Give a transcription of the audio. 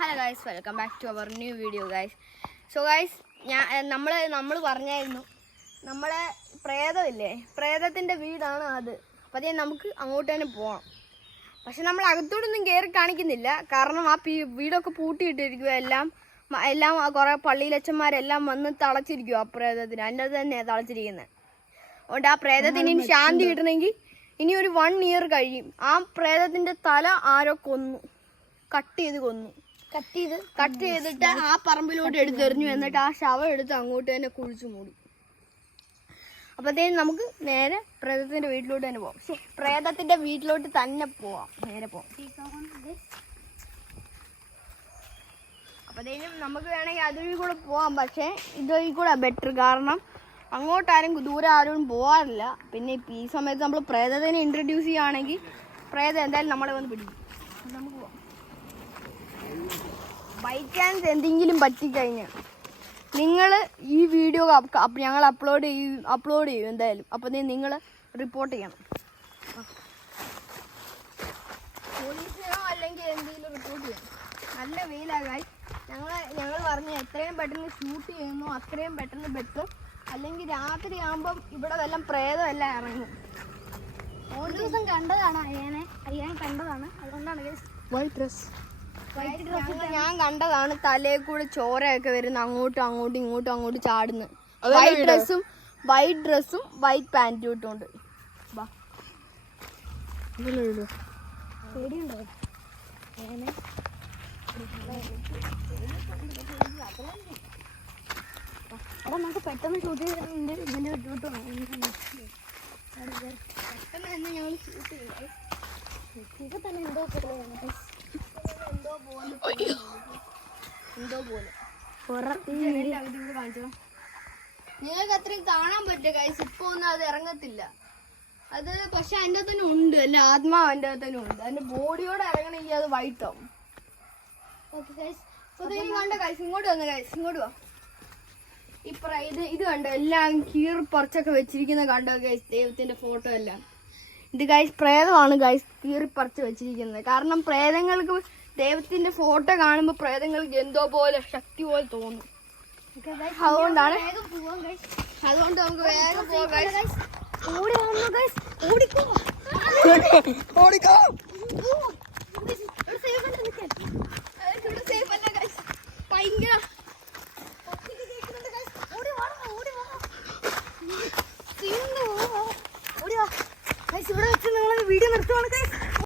Hello guys, welcome back to our new video guys. So guys, നമ്മൾ പറഞ്ഞായിരുന്നു നമ്മളെ പ്രേതമില്ലേ, പ്രേതത്തിൻ്റെ വീടാണ് അത്. അപ്പോൾ അതേ നമുക്ക് അങ്ങോട്ട് തന്നെ പോകണം. പക്ഷെ നമ്മൾ അകത്തോടൊന്നും കയറി കാണിക്കുന്നില്ല, കാരണം ആ വീടൊക്കെ പൂട്ടിയിട്ടിരിക്കുക. എല്ലാം കുറേ പള്ളിയിലച്ചന്മാരെല്ലാം വന്ന് തളച്ചിരിക്കുക ആ പ്രേതത്തിന്. അതിൻ്റെ അത് തന്നെയാണ് തളച്ചിരിക്കുന്നത്. അതുകൊണ്ട് ആ പ്രേതത്തിന് ഇനി ശാന്തി കിട്ടണമെങ്കിൽ ഇനി ഒരു 1 year കഴിയും. ആ പ്രേതത്തിൻ്റെ തല ആരോ കൊന്നു, കട്ട് ചെയ്തിട്ട് ആ പറമ്പിലോട്ട് എടുത്തെറിഞ്ഞു. എന്നിട്ട് ആ ശവം എടുത്ത് അങ്ങോട്ട് തന്നെ കുഴിച്ചു മൂടി. അപ്പോഴത്തേനും നമുക്ക് നേരെ പ്രേതത്തിൻ്റെ വീട്ടിലോട്ട് തന്നെ പോകാം. പക്ഷേ പ്രേതത്തിൻ്റെ വീട്ടിലോട്ട് തന്നെ നേരെ പോവാം. അപ്പോഴത്തേനും നമുക്ക് വേണമെങ്കിൽ അതുവഴി കൂടെ പോകാം. പക്ഷേ ഇതുവഴി കൂടെ ബെറ്റർ, കാരണം അങ്ങോട്ടാരും ദൂരെ ആരും പോകാറില്ല. പിന്നെ ഈ സമയത്ത് നമ്മൾ പ്രേതത്തിനെ ഇൻട്രൊഡ്യൂസ് ചെയ്യുകയാണെങ്കിൽ പ്രേതം എന്തായാലും നമ്മളെ വന്ന് പിടിക്കും. നമുക്ക് പോവാം. ബൈ ചാൻസ് എന്തെങ്കിലും പറ്റിക്കഴിഞ്ഞാൽ നിങ്ങൾ ഈ വീഡിയോ ഞങ്ങൾ അപ്ലോഡ് ചെയ്യും എന്തായാലും. അപ്പോൾ നിങ്ങൾ റിപ്പോർട്ട് ചെയ്യണം. പോലീസിനോ അല്ലെങ്കിൽ എന്തെങ്കിലും റിപ്പോർട്ട് ചെയ്യണം. നല്ല വെയിലാകാൻ ഞങ്ങൾ പറഞ്ഞ് എത്രയും പെട്ടെന്ന് ഷൂട്ട് ചെയ്യുന്നു അത്രയും പെട്ടെന്ന് ബെറ്റർ. അല്ലെങ്കിൽ രാത്രി ആകുമ്പം ഇവിടെ വല്ലതും പ്രേതമെല്ലാം ഇറങ്ങും. ഒരു ദിവസം കണ്ടതാണ് അയ്യാനെ കണ്ടതാണ്. അതുകൊണ്ടാണ് വൈറ്റ് ഡ്രസ് ഞാൻ കണ്ടതാണ്. തലയിൽ കൂടെ ചോരയൊക്കെ വരുന്ന, അങ്ങോട്ടും ഇങ്ങോട്ടും ചാടുന്നു. വൈറ്റ് ഡ്രസ്സും വൈറ്റ് പാൻറ്റും ഇട്ടുകൊണ്ട്. പേടിയുണ്ടോ? അവിടെ നമുക്ക് പെട്ടെന്ന് ഷൂട്ട് ചെയ്തിട്ടുണ്ട്. ഇതിൻ്റെ വീട്ടിലോട്ട് പെട്ടെന്ന് തന്നെ ഞങ്ങൾ ഷൂട്ട് ചെയ്തു. ഇതൊക്കെ തന്നെ എന്തോ പോലെ നിങ്ങൾക്ക് അത്രയും കാണാൻ പറ്റില്ല ഗൈസ്. ഇപ്പൊ ഒന്നും അത് ഇറങ്ങത്തില്ല അത്. പക്ഷെ അതിൻ്റെ തന്നെ ഉണ്ട്, അല്ല ആത്മാവ് എൻ്റെ തന്നെ ഉണ്ട്. അതിന്റെ ബോഡിയോടെ ഇറങ്ങണമെങ്കിൽ അത് വൈറ്റ് ആവും. ഓക്കെ ഗൈസ്, കണ്ട ഗൈസ്, ഇങ്ങോട്ട് വന്ന ഗൈസ്, ഇങ്ങോട്ട് വാ. ഇത് കണ്ടോ, എല്ലാം കീറിപ്പറിച്ചൊക്കെ വെച്ചിരിക്കുന്ന കണ്ടോ ഗൈസ്, ദൈവത്തിന്റെ ഫോട്ടോ എല്ലാം. ഇത് ഗൈസ് പ്രേതമാണ് ഗൈസ് കീറിപ്പറിച്ച് വെച്ചിരിക്കുന്നത്. കാരണം പ്രേതങ്ങൾക്ക് ദൈവത്തിന്റെ ഫോട്ടോ കാണുമ്പോൾ പ്രേതങ്ങൾക്ക് എന്തോ പോലെ ശക്തി പോലെ തോന്നും. അതുകൊണ്ട് നമുക്ക് വേഗം പോകാം ഗൈസ്.